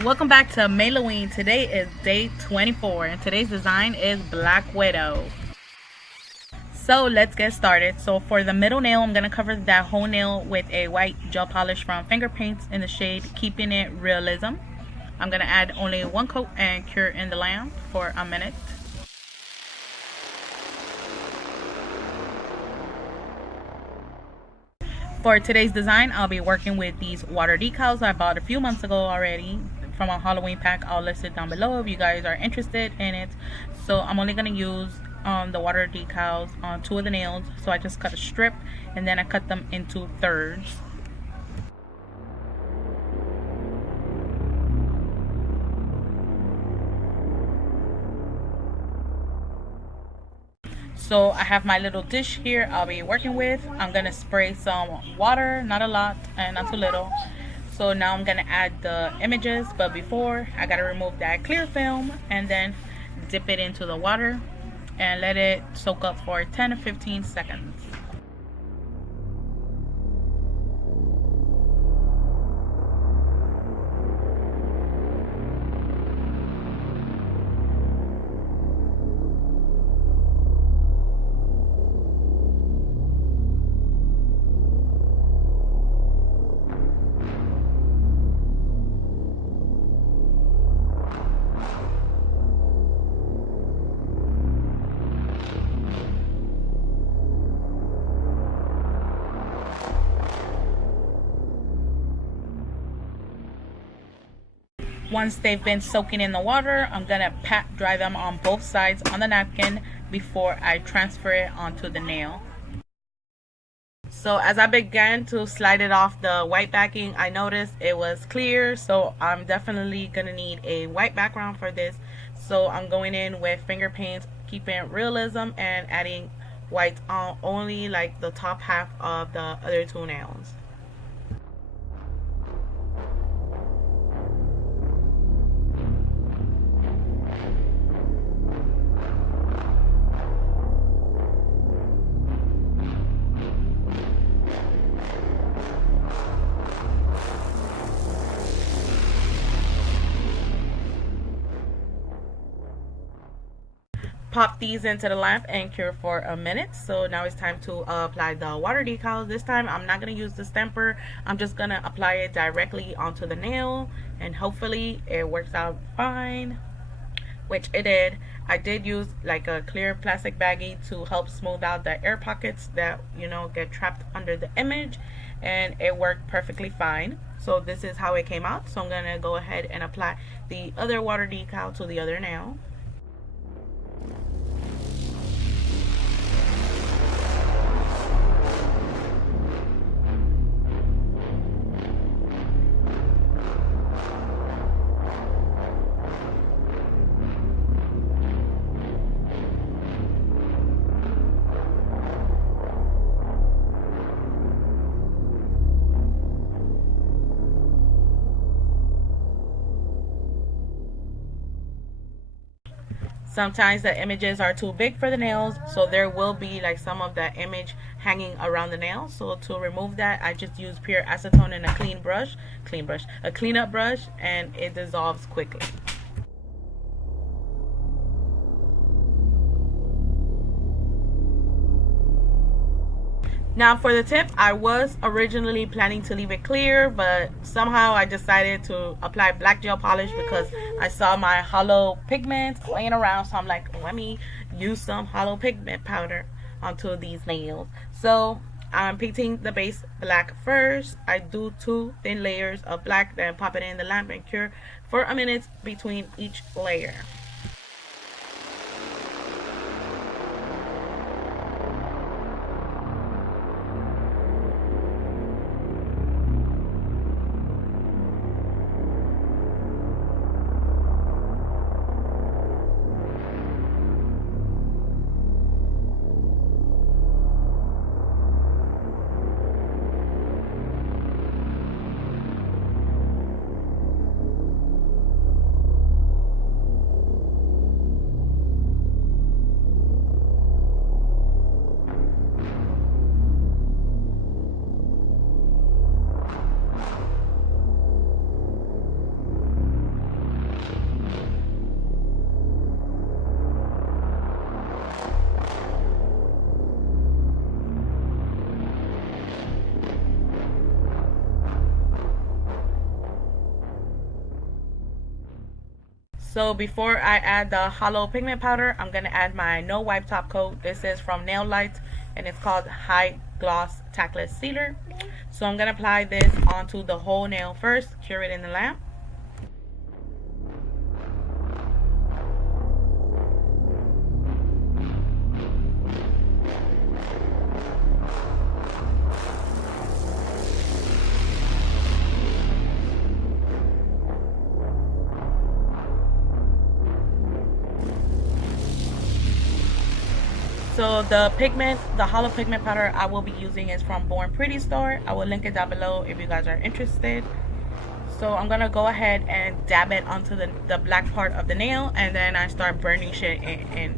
Welcome back to Halloween. Today is day 24 and today's design is Black Widow. So let's get started. So for the middle nail, I'm going to cover that whole nail with a white gel polish from Finger Paints in the shade Keeping It Realism. I'm going to add only one coat and cure in the lamp for a minute. For today's design, I'll be working with these water decals I bought a few months ago already from a Halloween pack. I'll list it down below if you guys are interested in it. So I'm only going to use the water decals on 2 of the nails. So I just cut a strip and then I cut them into thirds. So I have my little dish here I'll be working with. I'm going to spray some water, not a lot and not too little. So now I'm going to add the images, but before I got to remove that clear film and then dip it into the water and let it soak up for 10 to 15 seconds. Once they've been soaking in the water, I'm gonna pat dry them on both sides on the napkin before I transfer it onto the nail. So as I began to slide it off the white backing, I noticed it was clear, so I'm definitely gonna need a white background for this. So I'm going in with finger paints, keeping realism and adding white on only like the top half of the other 2 nails. Pop these into the lamp and cure for a minute. So now it's time to apply the water decals. This time I'm not going to use the stamper. I'm just going to apply it directly onto the nail and hopefully it works out fine, which it did. I did use like a clear plastic baggie to help smooth out the air pockets that get trapped under the image, and it worked perfectly fine. So this is how it came out. So I'm going to go ahead and apply the other water decal to the other nail. Sometimes the images are too big for the nails, so there will be like some of that image hanging around the nail. So to remove that, I just use pure acetone and a a cleanup brush, and it dissolves quickly. Now for the tip, I was originally planning to leave it clear, but somehow I decided to apply black gel polish because I saw my Holo pigment laying around. So I'm like, let me use some Holo pigment powder onto these nails. So I'm painting the base black first. I do 2 thin layers of black, then pop it in the lamp and cure for a minute between each layer. So before I add the Holo pigment powder, I'm going to add my no wipe top coat. This is from Nail Light and it's called High Gloss Tackless Sealer. So I'm going to apply this onto the whole nail first, cure it in the lamp. So the pigment, the Holo pigment powder I will be using is from BornPrettyStore. I will link it down below if you guys are interested. So I'm gonna go ahead and dab it onto the black part of the nail, and then I start burning shit in.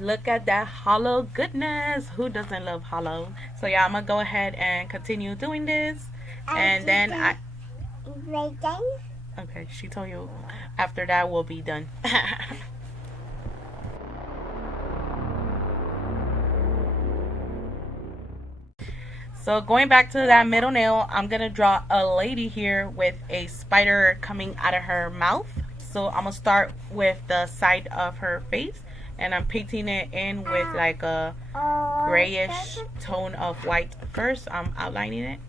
Look at that Holo goodness. Who doesn't love Holo? So yeah, I'm gonna go ahead and continue doing this, and then okay, she told you after that we'll be done. So going back to that middle nail, I'm gonna draw a lady here with a spider coming out of her mouth. So I'm gonna start with the side of her face, and I'm painting it in with like a grayish tone of white first. I'm outlining it.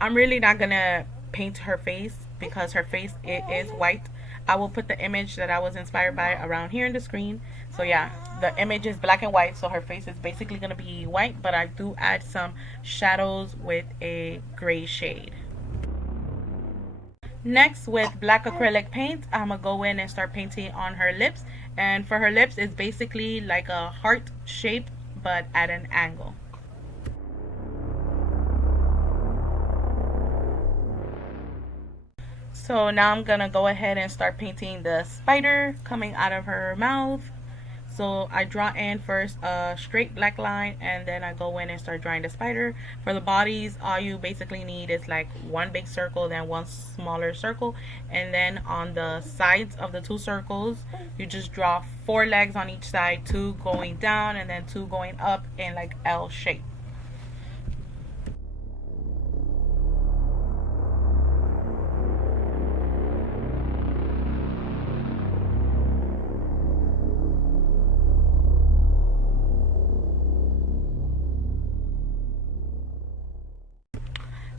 I'm really not gonna paint her face because her face it is white. I will put the image that I was inspired by around here in the screen. So yeah, the image is black and white, so her face is basically gonna be white, but I do add some shadows with a gray shade. Next, with black acrylic paint, I'm gonna go in and start painting on her lips. And for her lips, it's basically like a heart shape, but at an angle. So now I'm gonna go ahead and start painting the spider coming out of her mouth. So I draw in first a straight black line, and then I go in and start drawing the spider. For the bodies, all you basically need is like one big circle, then one smaller circle, and then on the sides of the two circles, you just draw 4 legs on each side, 2 going down and then 2 going up in like L shape.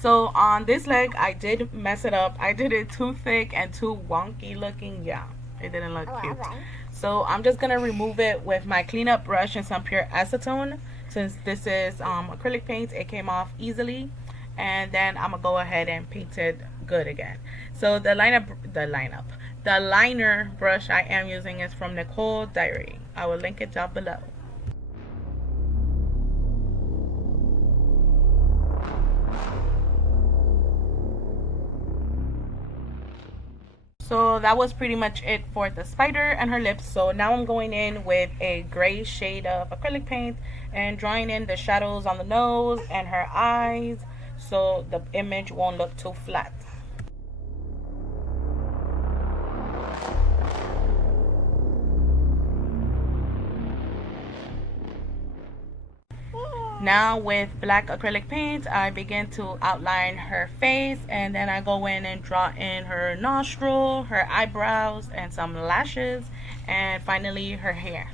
So on this leg, I did mess it up. I did it too thick and too wonky looking. Yeah, it didn't look cute. So I'm just gonna remove it with my cleanup brush and some pure acetone. Since this is acrylic paint, it came off easily. And then I'm gonna go ahead and paint it good again. So the liner brush I am using is from Nicole Diary. I will link it down below. So that was pretty much it for the spider and her lips. So now I'm going in with a gray shade of acrylic paint and drawing in the shadows on the nose and her eyes so the image won't look too flat. Now with black acrylic paint, I begin to outline her face, and then I go in and draw in her nostril, her eyebrows, and some lashes, and finally her hair.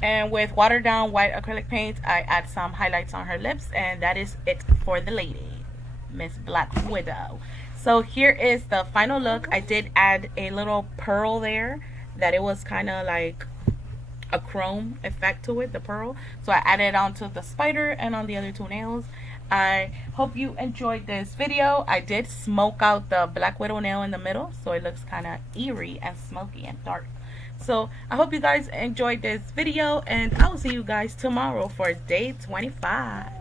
And with watered down white acrylic paint, I add some highlights on her lips, and that is it for the lady, Miss Black Widow. So here is the final look. I did add a little pearl there, that it was kind of like a chrome effect to it, the pearl. So I added it onto the spider and on the other two nails. I hope you enjoyed this video. I did smoke out the Black Widow nail in the middle, so it looks kind of eerie and smoky and dark. So I hope you guys enjoyed this video, and I will see you guys tomorrow for day 25.